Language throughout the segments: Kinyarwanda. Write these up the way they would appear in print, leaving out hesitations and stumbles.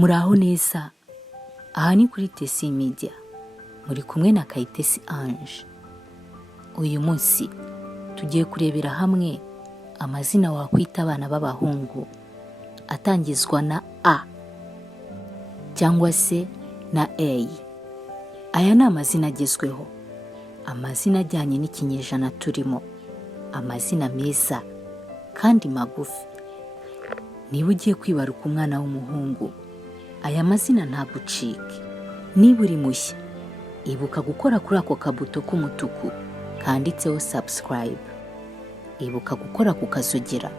Muraho neza, aha ni kuri Tesi Media, muri kumwe na Kayitesi Ange. Uyu munsi tugiye kurebera hamwe amazina wakwita abana b'abahungu atangizwa na A cyangwa se na A. Aya ni amazina agezweho, amazina ajyanye n'ikinyejana turimo, amazina meza kandi magufi. Niba ugiye kwibaruka umwana w'umuhungu, aya mazina ntagucike. Niba uri mushya, ibuka gukora kuri ako kabuto k'umutuku kanditseho subscribe. Ibuka gukora ku kazogera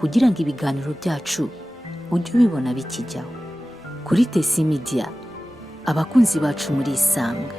kugira ngo ibiganiro byacu ujye ubibona bikijyaho. Kuri Tesi Media, abakunzi bacu muri isanga.